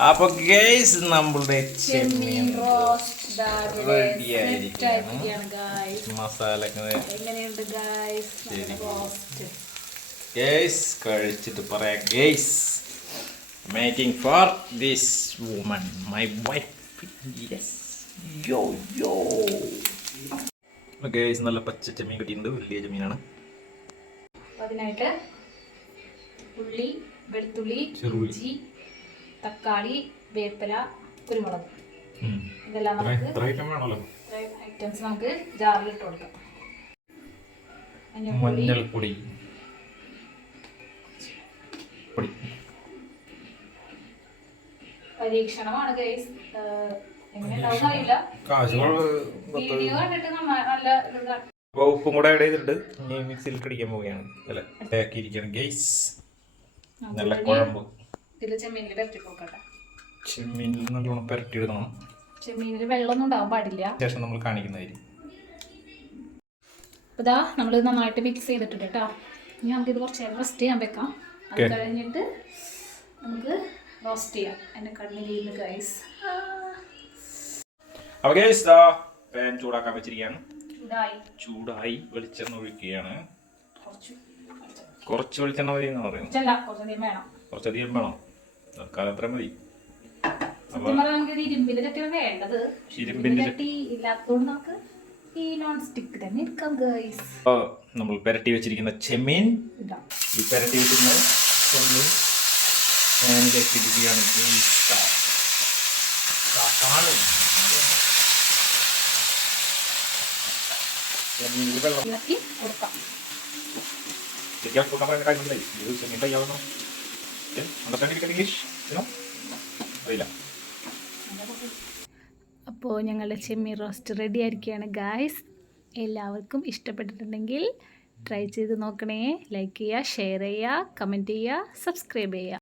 അപ്പൊ ഗൈസ് നമ്മളുടെ ചെമ്മീൻ Ready ആയിരിക്കുകയാണ്. മസാല ഗേസ് കഴിച്ചിട്ട് പറയാം. Guys making for this woman my wife yes yo yo guys നല്ല പച്ച ചെമ്മീൻ കിട്ടിയിട്ടുണ്ട്. വലിയ ചെമ്മീനാണ്. അതിനായിട്ട് ഉള്ളി വെളുത്തുള്ളി ചെറുള്ളി. തക്കാളി വേപ്പില കുരുമുളക്. ഇതെല്ലാം നമുക്ക് ഐറ്റംസ് നമുക്ക് ജാറിൽ ഇട്ട് കൊടുക്കാം. മഞ്ഞൾപ്പൊടി. പൊടി. പരീക്ഷണമാണ് ഗൈസ്. ഉപ്പും കൂടെ ആഡ് ചെയ്തിട്ട് ഇനി മിക്സിയിൽ കടിക്കാൻ പോവുകയാണ്. അല്ല? ഗൈസ് നല്ല കുഴമ്പ്. ഇതിൽ ചെമ്മീനിൽ പരത്തി കൊടുക്കട്ടെ? ചെമ്മീനിൽ നല്ലോണം പുരട്ടി എടുക്കണം ചെമ്മീനിൽ വെള്ളമൊന്നും ഉണ്ടാവാൻ പാടില്ല. ശേഷം നമ്മൾ കാണിക്കുന്നതായിരിക്കും അപ്പോൾ ഇതാ നമ്മൾ നന്നായിട്ട് മിക്സ് ചെയ്തിട്ടുണ്ട് കേട്ടോ ഇനി നമുക്കിത് കുറച്ച് നേരം റെസ്റ്റ് ചെയ്യാൻ വെക്കാം. അത് കഴിഞ്ഞിട്ട് നമുക്ക് റോസ്റ്റ് ചെയ്യാം. എന്റെ കണ്ണിലിരുന്ന് ഗൈസ് അപ്പോൾ ഗൈസ് ദാ പാൻ ചൂടാക്കാൻ വെച്ചിരിക്കുകയാണ്. ചൂടായി. ചൂടായി വെളിച്ചെണ്ണ ഒഴിക്കുകയാണ്. കുറച്ച് വെളിച്ചെണ്ണ. മതി എന്ന് പറയുന്നു. കുറച്ചധികം വേണം. കുറച്ചധികം വേണം. തൽക്കാലം അത്ര മതി. ഇരുമ്പിന്റെ ചട്ടിയാണ് വേണ്ടത്. ഇരുമ്പിന്റെ ചട്ടി ഇല്ലാത്തതുകൊണ്ട് നമുക്ക് ഈ നോൺ സ്റ്റിക്ക് തന്നെ എടുക്കാം ഗൈസ് നമ്മൾ പെരട്ടി വെച്ചിരിക്കുന്ന ചെമ്മീൻ ഈ പെരട്ടി വെച്ചിരിക്കുന്ന ചെമ്മീൻ പാനിലേക്ക് ഇടുകയാണ്. ചെമ്മീനിൽ വെള്ളം. കൊടുക്കാം. ശരിക്കും കൊടുക്കാൻ പറയുന്ന കാര്യമില്ല ഇത് ചെമ്മീൻ തയ്യാവുന്നു ഇംഗ്ലീഷ് അപ്പോൾ ഞങ്ങളുടെ ചെമ്മീൻ റോസ്റ്റ് റെഡി ആയിരിക്കുകയാണ് ഗായ്സ് എല്ലാവർക്കും ഇഷ്ടപ്പെട്ടിട്ടുണ്ടെങ്കിൽ ട്രൈ ചെയ്ത് നോക്കണേ. ലൈക്ക് ചെയ്യുക ഷെയർ ചെയ്യുക കമന്റ് ചെയ്യുക സബ്സ്ക്രൈബ് ചെയ്യുക.